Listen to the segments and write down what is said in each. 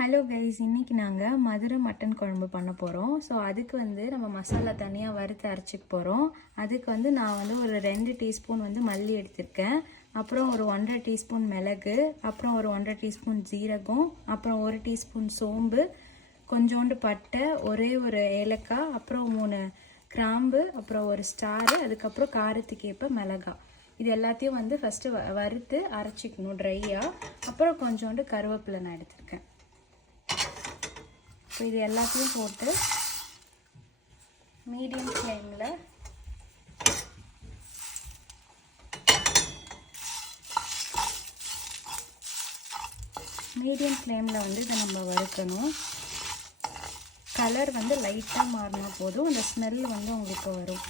Hello guys இன்னைக்கு நாங்கள் Madurai mutton குழம்பு பண்ண போகிறோம் ஸோ அதுக்கு வந்து நம்ம மசாலா தனியாக வறுத்து அரைச்சிக்க போகிறோம் அதுக்கு வந்து நான் வந்து ஒரு ரெண்டு டீஸ்பூன் வந்து மல்லி எடுத்திருக்கேன். அப்புறம் ஒரு ஒன்றரை டீஸ்பூன் மிளகு அப்புறம் ஒரு ஒன்றரை டீஸ்பூன் ஜீரகம் அப்புறம் ஒரு டீஸ்பூன் சோம்பு கொஞ்சோண்டு பட்டை ஒரே ஒரு ஏலக்காய் அப்புறம் மூணு கிராம்பு அப்புறம் ஒரு ஸ்டாரு அதுக்கப்புறம் காரத்துக்கேற்ப மிளகாய் இது எல்லாத்தையும் வந்து ஃபஸ்ட்டு வ வறுத்து அரைச்சிக்கணும் ட்ரையாக அப்புறம் கொஞ்சோண்டு கருவேப்பிலை நான் எடுத்திருக்கேன். ஸோ இது எல்லாத்தையும் போட்டு மீடியம் ஃப்ளேமில் மீடியம் ஃப்ளேமில் வந்து இதை நம்ம வறுக்கணும். கலர் வந்து லைட்டாக மாறினா போதும். அந்த ஸ்மெல் வந்து உங்களுக்கு வரும்.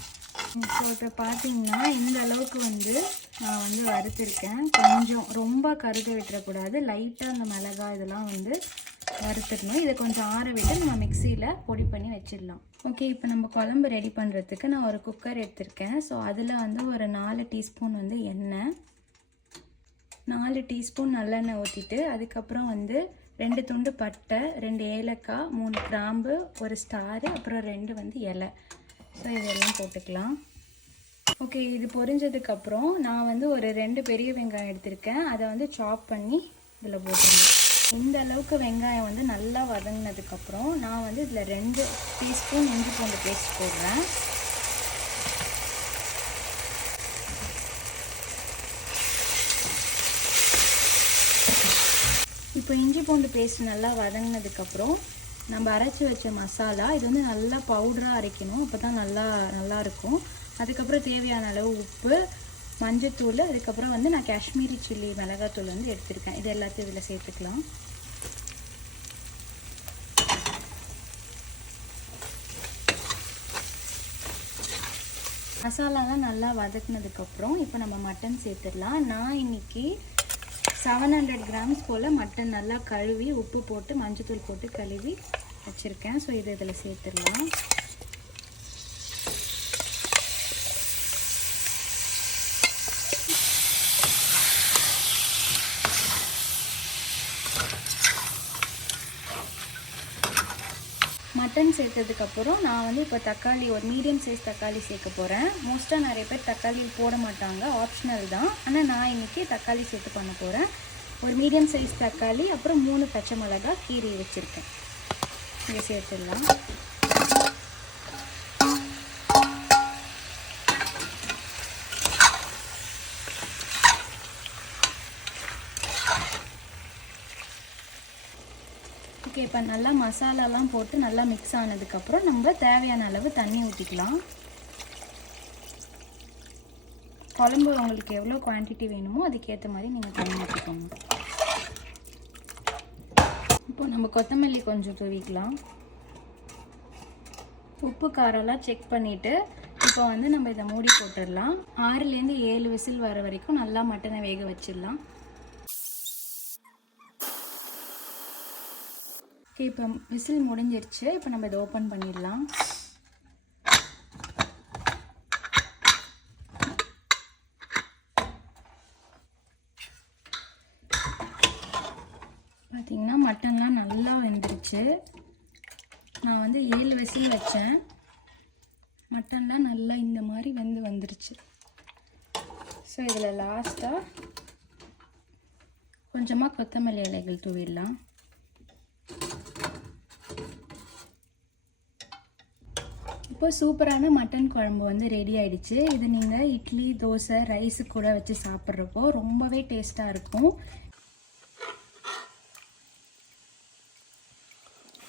ஸோ இப்போ பார்த்தீங்கன்னா இந்த அளவுக்கு வந்து நான் வந்து வறுத்துருக்கேன். கொஞ்சம் ரொம்ப கருக விட்டுறக்கூடாது. லைட்டாக அந்த மிளகாய் இதெல்லாம் வந்து வறுத்துடணும். இதை கொஞ்சம் ஆற விட்டு நம்ம மிக்சியில் பொடி பண்ணி வச்சிடலாம். ஓகே இப்போ நம்ம குழம்பு ரெடி பண்ணுறதுக்கு நான் ஒரு குக்கர் எடுத்திருக்கேன். ஸோ அதில் வந்து ஒரு நாலு டீஸ்பூன் வந்து எண்ணெய் நாலு டீஸ்பூன் நல்லெண்ணெய் ஊற்றிட்டு அதுக்கப்புறம் வந்து ரெண்டு துண்டு பட்டை ரெண்டு ஏலக்காய் மூணு கிராம்பு ஒரு ஸ்டாரு அப்புறம் ரெண்டு வந்து இலை. ஸோ இதெல்லாம் போட்டுக்கலாம். ஓகே இது பொரிஞ்சதுக்கப்புறம் நான் வந்து ஒரு ரெண்டு பெரிய வெங்காயம் எடுத்திருக்கேன். அதை வந்து சாப் பண்ணி இதில் போட்டுருந்தேன் இந்த அளவுக்கு வெங்காயம் வந்து நல்லா வதங்கினதுக்கப்புறம் நான் வந்து இதில் ரெண்டு டீஸ்பூன் இஞ்சி பூண்டு பேஸ்ட் போடுறேன். இப்போ இஞ்சி பூண்டு பேஸ்ட் நல்லா வதங்கினதுக்கப்புறம் நம்ம அரைச்சி வச்ச மசாலா இது வந்து நல்லா பவுடராக அரைக்கணும் அப்போ தான் நல்லா நல்லாயிருக்கும் அதுக்கப்புறம் தேவையான அளவு உப்பு மஞ்சத்தூள் அதுக்கப்புறம் வந்து நான் காஷ்மீரி சில்லி மிளகாத்தூள் வந்து எடுத்திருக்கேன். இது எல்லாத்தையும் இதில் சேர்த்துக்கலாம். மசாலாலாம் நல்லா வதக்குனதுக்கப்புறம் இப்போ நம்ம மட்டன் சேர்த்துடலாம். நான் இன்னைக்கு செவன் ஹண்ட்ரட் கிராம்ஸ் போல் மட்டன் நல்லா கழுவி உப்பு போட்டு மஞ்சத்தூள் போட்டு கழுவி வச்சுருக்கேன். ஸோ இது இதில் சேர்த்துடலாம். மட்டன் சேர்த்ததுக்கப்புறம் நான் வந்து இப்போ தக்காளி ஒரு மீடியம் சைஸ் தக்காளி சேர்க்க போகிறேன் மோஸ்ட்டாக நிறைய பேர் தக்காளி போட மாட்டாங்க. ஆப்ஷனல் தான். ஆனால் நான் இன்றைக்கி தக்காளி சேர்த்து பண்ண போகிறேன் ஒரு மீடியம் சைஸ் தக்காளி அப்புறம் மூணு பச்சை மிளகா கீரி வச்சுருக்கேன். இங்கே சேர்த்துடலாம். ஓகே இப்போ நல்லா மசாலாலாம் போட்டு நல்லா மிக்ஸ் ஆனதுக்கப்புறம் நம்ம தேவையான அளவு தண்ணி ஊற்றிக்கலாம் குழம்பு உங்களுக்கு எவ்வளோ குவான்டிட்டி வேணுமோ அதுக்கேற்ற மாதிரி நீங்கள் தண்ணி ஊற்றிக்கோங்க இப்போ நம்ம கொத்தமல்லி கொஞ்சம் துவிக்கலாம். உப்பு காரம்லாம் செக் பண்ணிவிட்டு இப்போ வந்து நம்ம இதை மூடி போட்டுடலாம். ஆறுலேருந்து ஏழு விசில் வர வரைக்கும் நல்லா மட்டனை வேக வச்சிடலாம். ஓகே இப்போ விசில் முடிஞ்சிருச்சு. இப்போ நம்ம இதை ஓப்பன் பண்ணிடலாம். பார்த்தீங்கன்னா மட்டன்லாம் நல்லா வெந்துருச்சு. நான் வந்து ஏழு விசில் வச்சேன். மட்டன்லாம் நல்லா இந்த மாதிரி வெந்து வந்துருச்சு. ஸோ இதில் லாஸ்ட்டாக கொஞ்சமாக கொத்தமல்லி இலைகள் தூவிடலாம். இப்போ சூப்பரான மட்டன் குழம்பு வந்து ரெடி ஆயிடுச்சு. இது நீங்கள் இட்லி தோசை ரைஸு கூட வச்சு சாப்பிட்றப்போ ரொம்பவே டேஸ்ட்டாக இருக்கும்.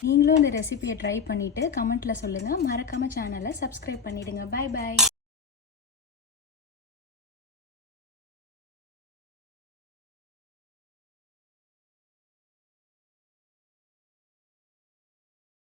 நீங்களும் இந்த ரெசிபியை ட்ரை பண்ணிவிட்டு கமெண்ட்டில் சொல்லுங்கள் மறக்காமல் சேனலை சப்ஸ்கிரைப் பண்ணிவிடுங்க பாய் பாய்